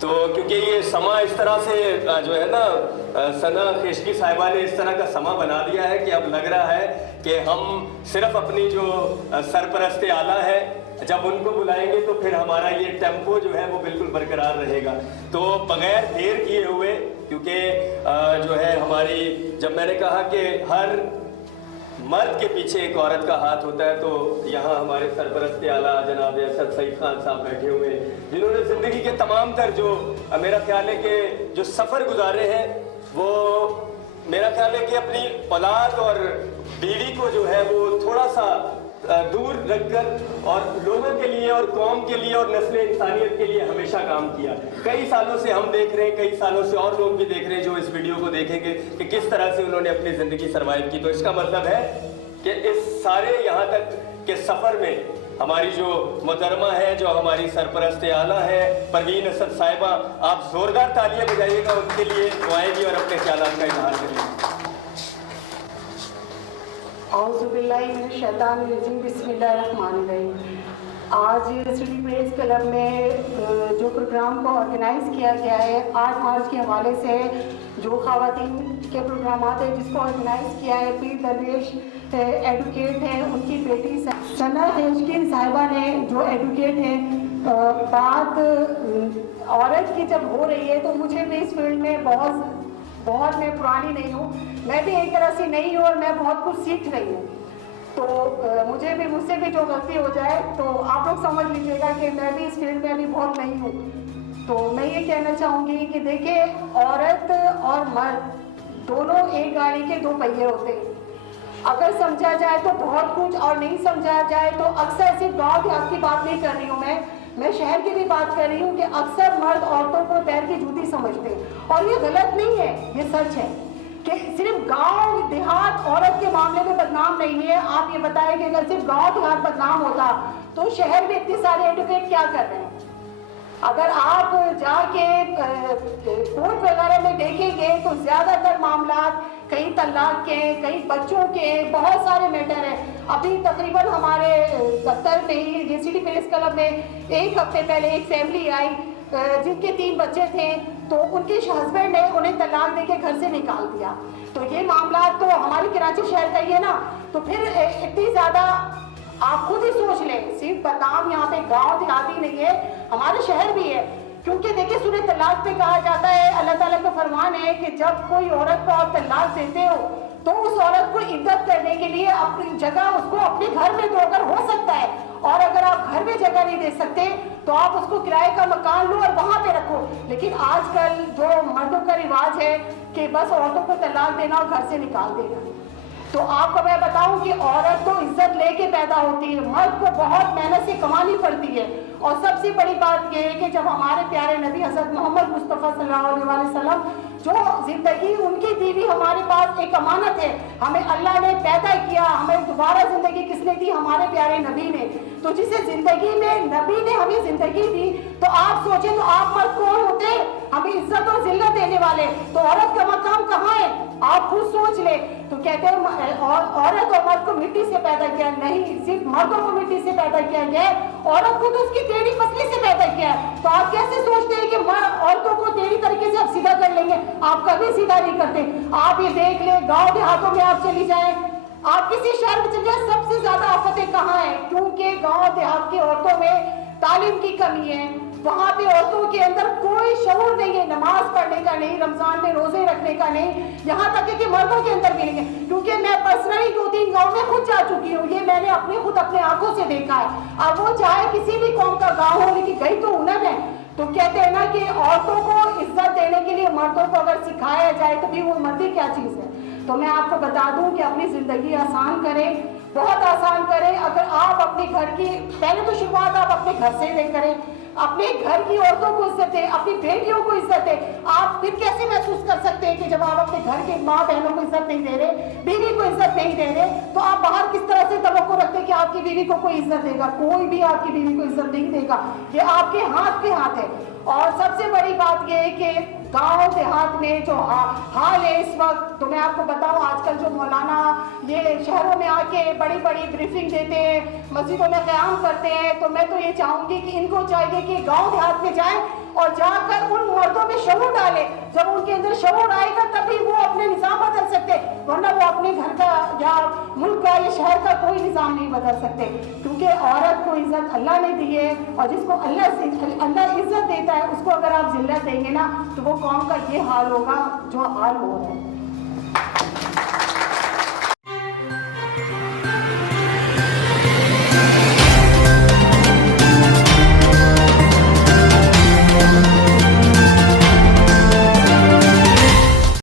تو کیونکہ یہ سما اس طرح سے جو ہے نا ثنا خشکی صاحبہ نے اس طرح کا سما بنا دیا ہے کہ اب لگ رہا ہے کہ ہم صرف اپنی جو سرپرست اعلیٰ ہے جب ان کو بلائیں گے تو پھر ہمارا یہ ٹیمپو جو ہے وہ بالکل برقرار رہے گا. تو بغیر دیر کیے ہوئے، کیونکہ جو ہے ہماری، جب میں نے کہا کہ ہر مرد کے پیچھے ایک عورت کا ہاتھ ہوتا ہے، تو یہاں ہمارے سرپرست اعلیٰ جناب اسد سعید خان صاحب بیٹھے ہوئے ہیں، جنہوں نے زندگی کے تمام تر جو میرا خیال ہے کہ جو سفر گزارے ہیں، وہ میرا خیال ہے کہ اپنی اولاد اور بیوی کو جو ہے وہ تھوڑا سا دور رکھ کر اور لوگوں کے لیے اور قوم کے لیے اور نسل انسانیت کے لیے ہمیشہ کام کیا. کئی سالوں سے ہم دیکھ رہے ہیں، کئی سالوں سے اور لوگ بھی دیکھ رہے ہیں جو اس ویڈیو کو دیکھیں گے کہ کس طرح سے انہوں نے اپنی زندگی سروائیو کی. تو اس کا مطلب ہے کہ اس سارے یہاں تک کے سفر میں ہماری جو محترمہ ہے، جو ہماری سرپرست اعلیٰ ہے پروین اسد صاحبہ، آپ زوردار تالیاں بجائیے گا ان کے لیے، دعائیں بھی اور اپنے خیالات کا اظہار کریے. اعوذ باللہ من الشیطان الرجیم، بسم اللہ الرحمن الرحیم. آج سٹی پریس کلب میں جو پروگرام کو آرگنائز کیا گیا ہے 8 مارچ کے حوالے سے، جو خواتین کے پروگرامات ہیں جس کو آرگنائز کیا ہے پیر درویش ایڈوکیٹ ہیں، ان کی بیٹی ثنا خشکی صاحبہ نے، جو ایڈوکیٹ ہیں. بات عورت کی جب ہو رہی ہے تو مجھے بھی اس فیلڈ میں بہت میں پرانی نہیں ہوں، میں بھی ایک طرح سے نہیں ہوں اور میں بہت کچھ سیکھ رہی ہوں. تو مجھ سے بھی جو غلطی ہو جائے تو آپ لوگ سمجھ لیجیے گا کہ میں بھی اس فیلڈ میں ابھی بہت نہیں ہوں. تو میں یہ کہنا چاہوں گی کہ دیکھیں، عورت اور مرد دونوں ایک گاڑی کے 2 پہیے ہوتے ہیں. اگر سمجھا جائے تو بہت کچھ، اور نہیں سمجھا جائے تو اکثر صرف گاؤں دیہات کی بات نہیں کر رہی ہوں میں شہر کی بھی بات کر رہی ہوں کہ اکثر مرد عورتوں کو پیر کی جوتی سمجھتے ہیں، اور یہ غلط نہیں ہے، یہ سچ ہے کہ صرف گاؤں دیہات عورت کے معاملے میں بدنام نہیں ہے. آپ یہ بتائیں کہ اگر صرف گاؤں دیہات بدنام ہوتا تو شہر میں اتنے سارے ایڈوکیٹ کیا کر رہے ہیں؟ اگر آپ جا کے کورٹ وغیرہ میں دیکھیں گے تو زیادہ تر معاملات کئی طلاق کے، کئی بچوں کے، بہت سارے میٹر ہیں. ابھی تقریباً ہمارے دفتر میں ہی یہ سٹی پریس کلب میں 1 ہفتے پہلے ایک فیملی آئی جن کے 3 بچے تھے، تو ان کے ہسبینڈ نے انہیں طلاق دے کے گھر سے نکال دیا. تو یہ معاملات تو ہماری کراچی شہر کا ہی ہے نا. تو پھر اتنی زیادہ آپ خود ہی سوچ لیں، صرف بدنام یہاں پہ گاؤں دیہاتی نہیں ہے، ہمارے شہر بھی ہے. کیونکہ دیکھیں سورہ طلاق پہ کہا جاتا ہے، اللہ تعالیٰ کا فرمان ہے کہ جب کوئی عورت کو آپ طلاق دیتے ہو تو اس عورت کو عدت کرنے کے لیے اپنی جگہ اس کو اپنے گھر میں دو اگر ہو سکتا ہے، اور اگر آپ گھر میں جگہ نہیں دے سکتے تو آپ اس کو کرائے کا مکان لو اور وہاں پہ رکھو. لیکن آج کل جو مردوں کا رواج ہے کہ بس عورتوں کو طلاق دینا اور گھر سے نکال دینا. تو آپ کو میں بتاؤں کہ عورت تو عزت لے کے پیدا ہوتی ہے، مرد کو بہت محنت سے کمانی پڑتی ہے. اور سب سے بڑی بات یہ ہے کہ جب ہمارے پیارے نبی حضرت محمد مصطفیٰ صلی اللہ علیہ وسلم، جو زندگی ان کی دی ہوئی ہمارے پاس ایک امانت ہے، ہمیں اللہ نے پیدا کیا، ہمیں دوبارہ زندگی کس نے دی؟ ہمارے پیارے نبی نے. تو جسے زندگی میں نبی نے ہمیں زندگی دی، تو آپ سوچیں تو آپ مرد کون ہوتے ہیں ہمیں عزت اور ذلت دینے والے؟ تو عورت کا مقام کہاں ہے؟ آپ خود سوچ لیں. تو کہتے ہیں عورت اور مرد کو مٹی سے پیدا کیا، نہیں، صرف مردوں کو مٹی سے پیدا کیا گیا ہے، عورت کو تو اس کی ٹیڑھی پسلی سے پیدا کیا ہے. تو آپ کیسے سوچتے ہیں کہ عورتوں کو ٹیڑھی طریقے سے آپ سیدھا کر لیں گے؟ آپ کبھی سیدھا نہیں کرتے. آپ یہ دیکھ لیں، گاؤں دیہاتوں میں آپ چلی جائیں، آپ کسی شہر میں چلی جائیں، سب سے زیادہ آفتیں کہاں ہیں؟ کیونکہ گاؤں دیہات کی عورتوں میں تعلیم کی کمی ہے، وہاں پہ عورتوں کے اندر کوئی شعور نہیں ہے، نماز پڑھنے کا نہیں، رمضان میں روزے رکھنے کا نہیں، یہاں تک کہ مردوں کے اندر بھی نہیں ہے. کیونکہ میں پرسنلی 2-3 گاؤں میں خود جا چکی ہوں، یہ میں نے اپنے آنکھوں سے دیکھا ہے. اب وہ چاہے کسی بھی قوم کا گاؤں ہو، لیکن گئی تو ہنر ہے. تو کہتے ہیں نا کہ عورتوں کو عزت دینے کے لیے مردوں کو اگر سکھایا جائے تو بھی وہ مردی کیا چیز ہے. تو میں آپ کو بتا دوں کہ اپنی زندگی آسان کریں، بہت آسان کریں. اگر آپ اپنے گھر کی پہلے تو شروعات آپ اپنے گھر سے لے کریں، اپنے گھر کی عورتوں کو عزت دیں، اپنی بیٹیوں کو عزت دیں. آپ پھر کیسے محسوس کر سکتے ہیں کہ جب آپ اپنے گھر کے ماں بہنوں کو عزت نہیں دے رہے، بیوی کو عزت نہیں دے رہے، تو آپ باہر کس طرح سے توقع رکھتے ہیں کہ آپ کی بیوی کو کوئی عزت دے گا؟ کوئی بھی آپ کی بیوی کو عزت نہیں دے گا. یہ آپ کے ہاتھ ہے. اور سب سے بڑی بات یہ ہے کہ گاؤں دیہات میں جو حال ہے اس وقت، تو میں آپ کو بتاؤں آج کل جو مولانا یہ شہروں میں آ کے بڑی بڑی بریفنگ دیتے ہیں، مسجدوں میں قیام کرتے ہیں، تو میں تو یہ چاہوں گی کہ ان کو چاہیے کہ گاؤں دیہات میں جائیں اور جا کر ان مردوں میں شعور ڈالیں. جب ان کے اندر شعور آئے گا تبھی وہ اپنے نظام بدل سکتے، ورنہ وہ اپنے گھر کا یا ملک کا یا شہر کا کوئی نظام نہیں بدل سکتے. کیونکہ عورت کو عزت اللہ نے دی ہے، اور جس کو اللہ عزت دیتا ہے اس کو اگر آپ ذلت دیں گے نا تو وہ قوم کا یہ حال ہوگا جو حال ہو رہا ہے.